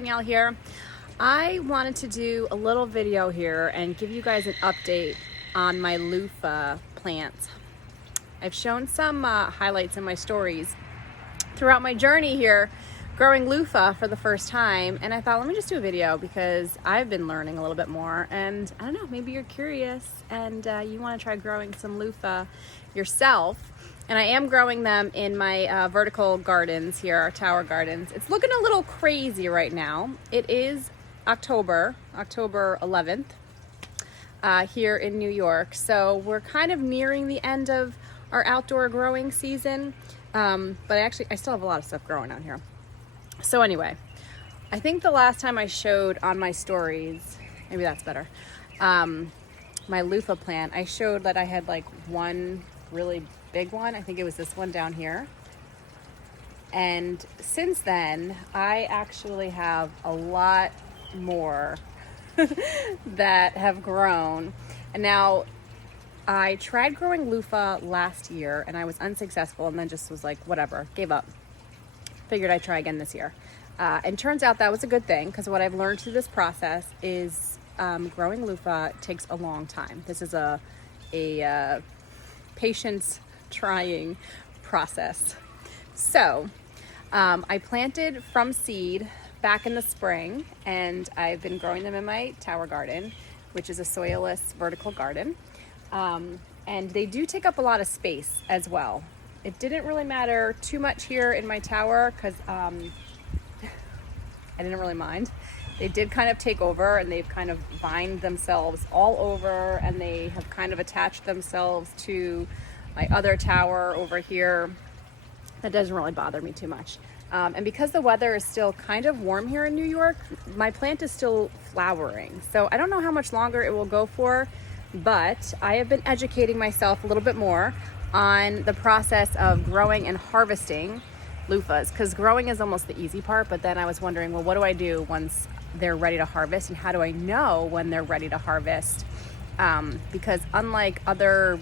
Danielle here. I wanted to do a little video here and give you guys an update on my loofah plants. I've shown some highlights in my stories throughout my journey here growing loofah for the first time, and I thought, let me just do a video because I've been learning a little bit more, and I don't know, maybe you're curious and you want to try growing some loofah yourself. And I am growing them in my vertical gardens here, our tower gardens. It's looking a little crazy right now. It is October 11th here in New York. So we're kind of nearing the end of our outdoor growing season. But I still have a lot of stuff growing out here. So anyway, I think the last time I showed on my stories, maybe that's better, my loofah plant, I showed that I had like one really big one. I think it was this one down here. And since then, I actually have a lot more that have grown. And now I tried growing loofah last year and I was unsuccessful, and then just was like, whatever, gave up. Figured I'd try again this year. And turns out that was a good thing, because what I've learned through this process is growing loofah takes a long time. This is a patience trying process. So I planted from seed back in the spring, and I've been growing them in my tower garden, which is a soilless vertical garden. And they do take up a lot of space as well. It didn't really matter too much here in my tower because I didn't really mind. They did kind of take over, and they've kind of vined themselves all over, and they have kind of attached themselves to my other tower over here. That doesn't really bother me too much. And because the weather is still kind of warm here in New York, my plant is still flowering. So I don't know how much longer it will go for, but I have been educating myself a little bit more on the process of growing and harvesting loofahs, because growing is almost the easy part, but then I was wondering, well, what do I do once they're ready to harvest, and how do I know when they're ready to harvest? Because unlike other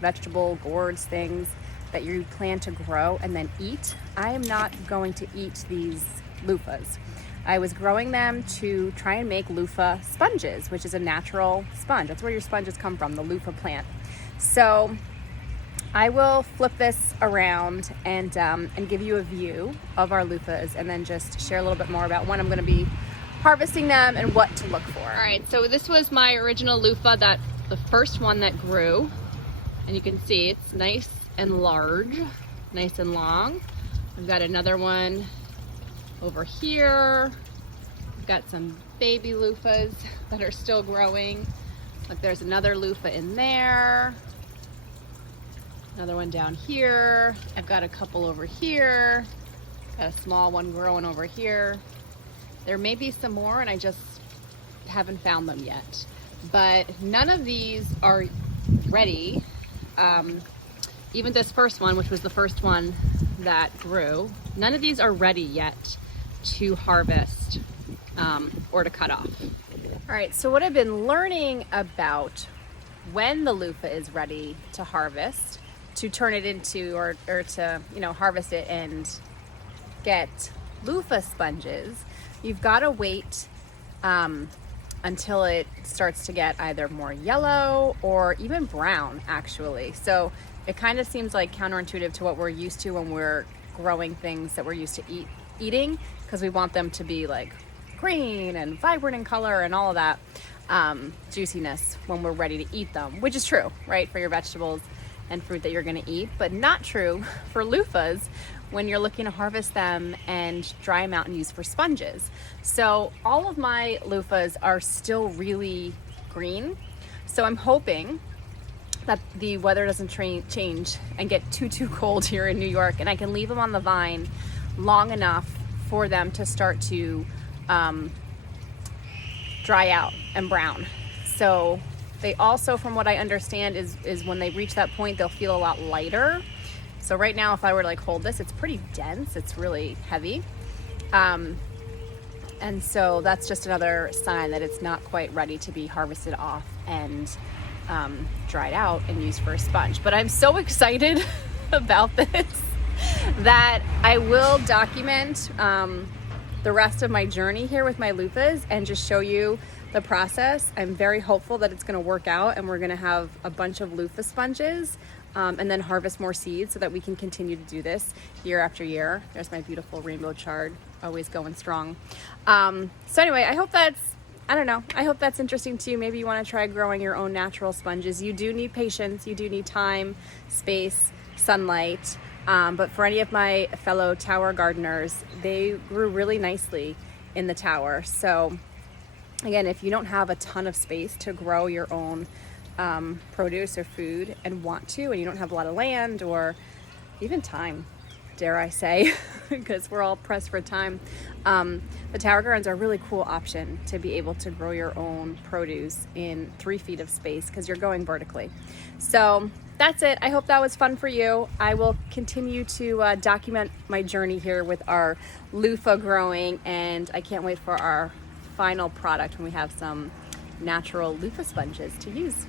vegetable gourds, things that you plan to grow and then eat, I am not going to eat these loofahs. I was growing them to try and make loofah sponges, which is a natural sponge. That's where your sponges come from, the loofah plant. So I will flip this around and give you a view of our loofahs, and then just share a little bit more about when I'm going to be harvesting them and what to look for. All right, so this was my original loofah, the first one that grew. And you can see it's nice and large, nice and long. We've got another one over here. We've got some baby loofahs that are still growing. Look, there's another loofah in there. Another one down here. I've got a couple over here. Got a small one growing over here. There may be some more, and I just haven't found them yet. But none of these are ready. Even this first one, which was the first one that grew, none of these are ready yet to harvest or to cut off. All right, so what I've been learning about when the loofah is ready to harvest, to turn it into, or to harvest it and get loofah sponges, you've got to wait until it starts to get either more yellow or even brown, actually. So it kind of seems like counterintuitive to what we're used to when we're growing things that we're used to eating, because we want them to be like green and vibrant in color and all of that juiciness when we're ready to eat them, which is true, right, for your vegetables and fruit that you're going to eat, but not true for loofahs when you're looking to harvest them and dry them out and use for sponges. So all of my loofahs are still really green. So I'm hoping that the weather doesn't change and get too cold here in New York, and I can leave them on the vine long enough for them to start to dry out and brown. So they also, from what I understand, is when they reach that point, they'll feel a lot lighter. So right now, if I were to hold this, it's pretty dense. It's really heavy. And so that's just another sign that it's not quite ready to be harvested off and dried out and used for a sponge. But I'm so excited about this that I will document the rest of my journey here with my loofahs and just show you the process. I'm very hopeful that it's going to work out and we're going to have a bunch of loofah sponges and then harvest more seeds so that we can continue to do this year after year. There's my beautiful rainbow chard, always going strong. So anyway, I hope that's interesting to you. Maybe you want to try growing your own natural sponges. You do need patience, you do need time, space, sunlight. But for any of my fellow tower gardeners, they grew really nicely in the tower. So again, if you don't have a ton of space to grow your own produce or food and want to, and you don't have a lot of land or even time, dare I say, because we're all pressed for time, the tower gardens are a really cool option to be able to grow your own produce in 3 feet of space because you're going vertically. So that's it. I hope that was fun for you. I will continue to document my journey here with our loofah growing, and I can't wait for our final product when we have some natural loofah sponges to use.